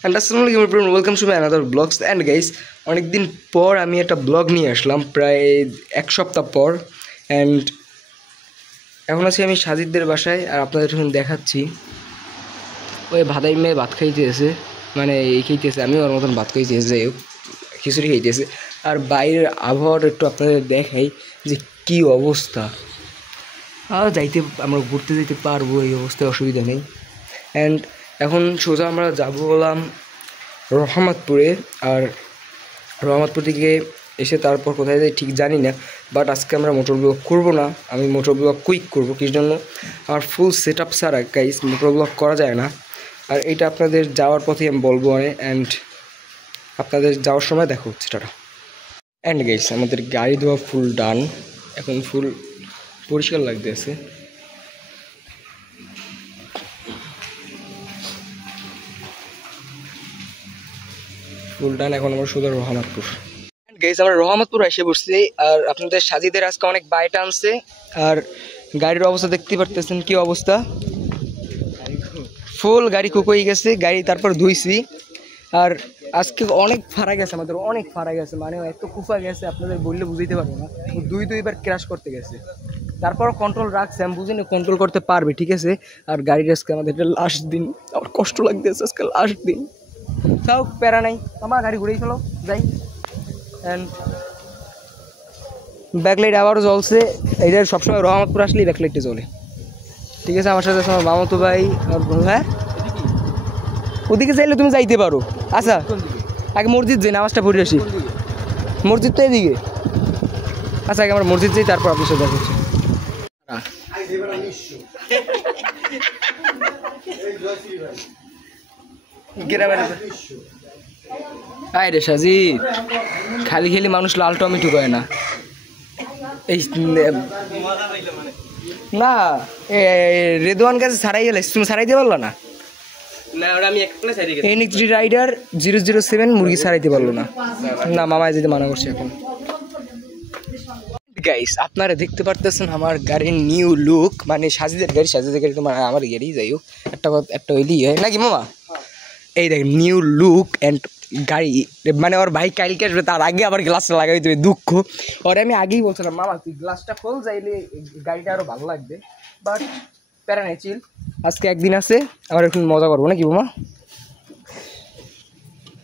And আসসালামু আলাইকুম everyone, welcome to my another blogs. And guys, অনেকদিন পর আমি একটা ব্লগ নিয়ে আসলাম, প্রায় এক সপ্তাহ পর। অ্যান্ড এখন আছি আমি সাজিদদের বাসায়, আর আপনাদের এখন দেখাচ্ছি ওই ভাদাই মেয়ে ভাত খাইতেছে, মানে এই খাইতেছে, আমিও ওর মতন ভাত খাইতেছে, যাই হোক খিচুড়ি খাইতেছে। আর বাইরের আবহাওয়াটা একটু আপনাদের দেখাই যে কী অবস্থা। আমরা ঘুরতে যেতে পারবো, এই অবস্থায় অসুবিধা নেই। অ্যান্ড এখন সোজা আমরা যাবো বললাম রহমতপুরে। আর রহমতপুর থেকে এসে তারপর কোথায় যাই ঠিক জানি না, বাট আজকে আমরা মোটর ব্লগ করবো না। আমি মোটর ব্লগ কুইক করবো, কিছু জন্য আমার ফুল সেট আপ ছাড়া গাইস মোটর ব্লগ করা যায় না। আর এটা আপনাদের যাওয়ার পথেই আমি বলবো অ্যান্ড আপনাদের যাওয়ার সময় দেখা হচ্ছে টাটা। অ্যান্ড গাইস, আমাদের গাড়ি ধোয়া ফুল ডান, এখন ফুল পরিষ্কার লাগতেছে। ফুল ডান, এখন আমরা সোজা রহমতপুর। গাইস, আমরা রহমতপুর এসে বসছি, আর আপনাদের সাজিদের আজকে অনেক বাইটা আনছে। আর গাড়ির অবস্থা দেখতে পারতেছেন কি অবস্থা, ফুল গাড়ি কুক হয়ে গেছে। গাড়ি তারপর ধুইছি, আর আজকে অনেক ফাড়া গেছে, আমাদের অনেক ফাড়া গেছে, মানে এত কুফা গেছে আপনাদের বললে বুঝতে পারবো না। দুইবার ক্র্যাশ করতে গেছে, তারপর কন্ট্রোল রাখছে, আমি বুঝিনি কন্ট্রোল করতে পারবে, ঠিক আছে। আর গাড়ির আজকে আমাদের এটা লাস্ট দিন, আমার কষ্ট লাগতেছে, আজকে লাস্ট দিন। তাও প্যারা নাই, আমার গাড়ি ঘুরেই চলো যাই। অ্যান্ড ব্যাকলাইট আবারও জ্বলছে, এইটা সবসময় রহমতপুর আসলেই ব্যাকলাইটটা জ্বলে, ঠিক আছে। আমার সাথে আমার মামাতো ভাই, আর হ্যাঁ ওদিকে চাইলে তুমি যাইতে পারো। আচ্ছা আগে মসজিদ যাই, নামাজটা পড়ে আসি। মসজিদ তো এদিকে, আচ্ছা আগে আমরা মসজিদ যাই, তারপর আপনার সাথে দেখা হচ্ছে। আয় রে সাজিদ, খালি খালি মানুষ লাল টমেটো কয় না। এই না রেদওয়ান কাছে ছাড়াই গেলে তুমি ছাড়াইতে পারলো না। এনএক্সডি রাইডার 007 মুরগি ছাড়াইতে পারলো না, না মামায় যেতে মানা করছে এখন। গাইস, আপনারা দেখতে পারতেছেন আমার গাড়ির নিউ লুক, মানে সাজিদের গাড়ি তো মানে আমার গাড়ি, যাই হোক একটা ওইলি হয় নাকি মামা। এই দেখ নিউ লুক অ্যান্ড গাড়ি, মানে ওর ভাই কালকে আসবে, তার আগে আবার গ্লাসটা লাগাই দেবে, দুঃখ। ওরে আমি আগেই বলছিলাম মামা তুই গ্লাসটা খোল, যাইলে গাড়িটা আরও ভালো লাগবে, বাট প্যারা নেই, চিল। আজকে একদিন আছে, আমরা একটু মজা করবো নাকি মামা।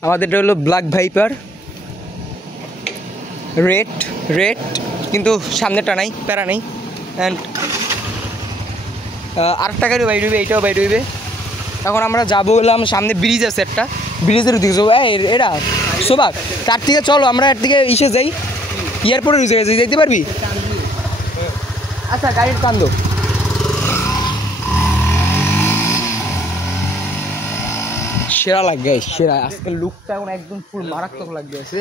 আমাদেরটা হলো ব্ল্যাক ভাইপার, রেড কিন্তু সামনেটা নাই, প্যারা নেই। অ্যান্ড আরেকটা গাড়ি বাইর হইবে, এইটাও বাইর হইবে। এখন আমরা যাবো বললাম, সামনে ব্রিজ আছে একটা, ব্রিজের দিকে যাবো। এরা সোবাক, তার থেকে চলো আমরা এর দিকে ইসে যাই, এয়ারপোর্টের দিকে যাইতে পারবি? আচ্ছা গাড়ির কান্দ সেরা লাগবে, সেরা। আজকের লুকটা এখন একদম ফুল মারাত্মক লাগবে আছে।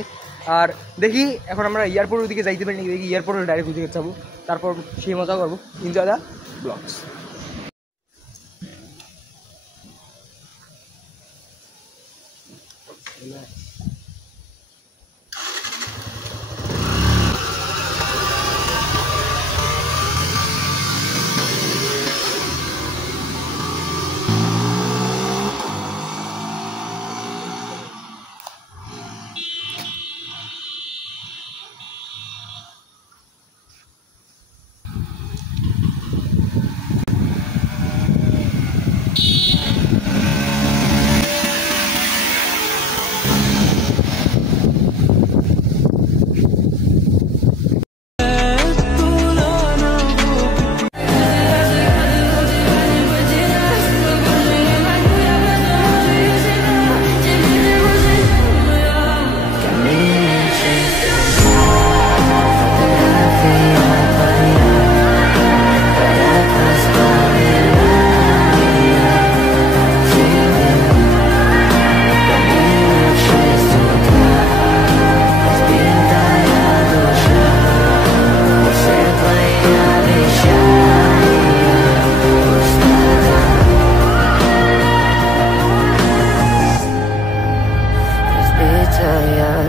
আর দেখি এখন আমরা এয়ারপোর্টের দিকে যাইতে পারি নাকি, দেখি এয়ারপোর্টের ডাইরেক্ট দিকে যাবো, তারপর সেই মজা করবো। Enjoy the blogs.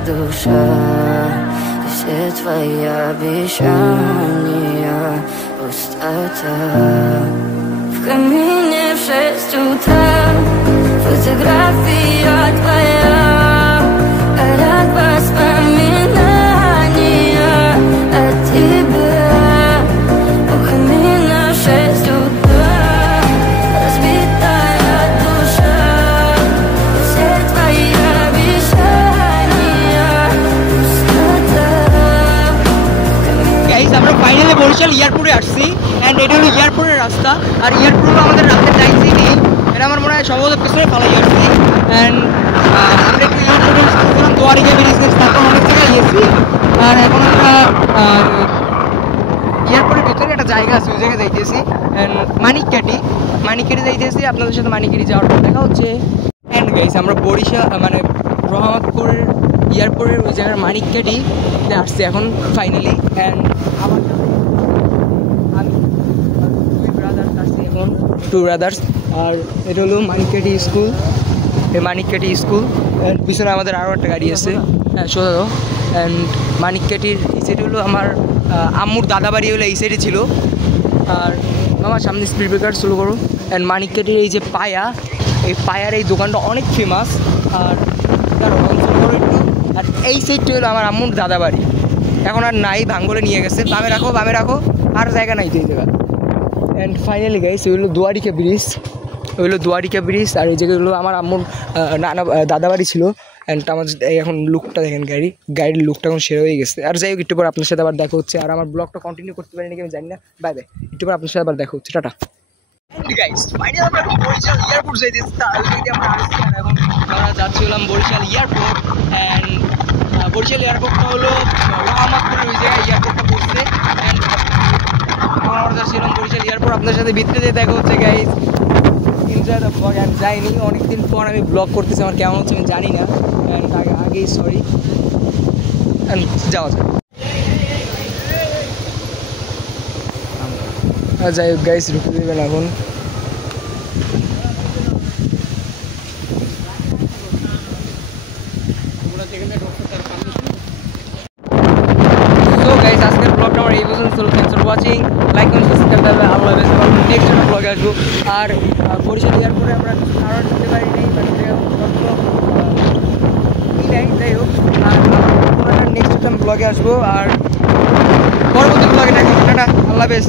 душа, все твои обещания, пустота. В камине в 6 утра, фотографии от অ্যান্ড আমরা একটু এয়ারপোর্টে দোয়ারিকা ব্রিজ গেছি, তারপর অনেক জায়গায় গেছি। আর এখন আমরা এয়ারপোর্টের ভিতরে একটা জায়গা আছে, ওই জায়গায় যাইতেছি। অ্যান্ড মানিককাটি যাইতেছি। আপনাদের সাথে মানিককাটি যাওয়ার পর দেখা হচ্ছে। অ্যান্ড গাইস আমরা বরিশাল মানে রহমতপুরের এয়ারপোর্টের ওই জায়গার মানিককাটিতে আসছি এখন ফাইনালি। অ্যান্ড আমার সাথে আমি এখন টু ব্রাদার্স। আর এটা হলো মানিককাটি স্কুল, এই মানিককাটি স্কুল। অ্যান্ড পিছনে আমাদের আরও একটা গাড়ি আছে, হ্যাঁ সোজা দাও। অ্যান্ড মানিককাটির এই সাইড হলো আমার আম্মুর দাদা বাড়ি হলো এই সাইডে ছিল। আর আমার সামনে স্পিড ব্রেকার শুরু করো। অ্যান্ড মানিককাটির এই যে পায়া, এই পায়ার এই দোকানটা অনেক ফেমাস। আর তার একটু, আর এই সাইডটা হলো আমার আম্মুর দাদা বাড়ি। এখন আর নাই, ভাঙ্গলে নিয়ে গেছে। বামে রাখো, আর জায়গা নাই তো এই জায়গা। অ্যান্ড ফাইনালি গাইস ওই হলো দোয়ারিকা ব্রিজ। আর এই জায়গাগুলো আমার আম্মুর দাদা বাড়ি ছিল। অ্যান্ড আমার এখন লুকটা দেখেন, গাড়ির লুকটা এখন সেরে হয়ে গেছে। আর যাই হোক, একটু পর আপনার সাথে আবার দেখা হচ্ছে। আর আমার ব্লগটা কন্টিনিউ করতে পারি নাকি আমি জানি না। বাই, একটু পর আপনার সাথে আবার দেখা হচ্ছে, টাটা। গাইস ফাইনালি আমরা বরিশাল এয়ারপোর্ট যাইতেছি। এখন আমরা যাচ্ছিলাম বরিশাল এয়ারপোর্ট। অ্যান্ড বরিশাল এয়ারপোর্টটা হলো রহমতপুরের ওই জায়গায় এয়ারপোর্টটা পড়ছে। অ্যান্ড আমরা যাচ্ছিলাম বরিশাল এয়ারপোর্ট। আপনার সাথে ভিতরে দিয়ে দেখা হচ্ছে গাইস। Enjoy the blog. আমি যাইনি, অনেকদিন পর আমি ব্লগ করতেছি, আমার কেমন হচ্ছে আমি জানি না। অ্যান্ড আগেই সরি। অ্যান্ড যাওয়া যায়। যাই হোক গাইস, ঢুকতে দেবেন এখন। তো গাইস আজকের ব্লগটা আমার এই পর্যন্ত ছিল। থ্যাংকস ফর ওয়াচিং, লাইক করুন, সাবস্ক্রাইব করবেন। আল্লাহ হাফেজ। নেক্সট একটা ব্লগে আসবো। আর বরিশাল এয়ারপোর্টে আমরা আরও ঢুকতে পারি নাই, মানে যাই হোক। আর নেক্সট একটা ব্লগে আসবো। আর পরবর্তী ব্লগে দেখা হবে, টাটা, আল্লাহ হাফেজ।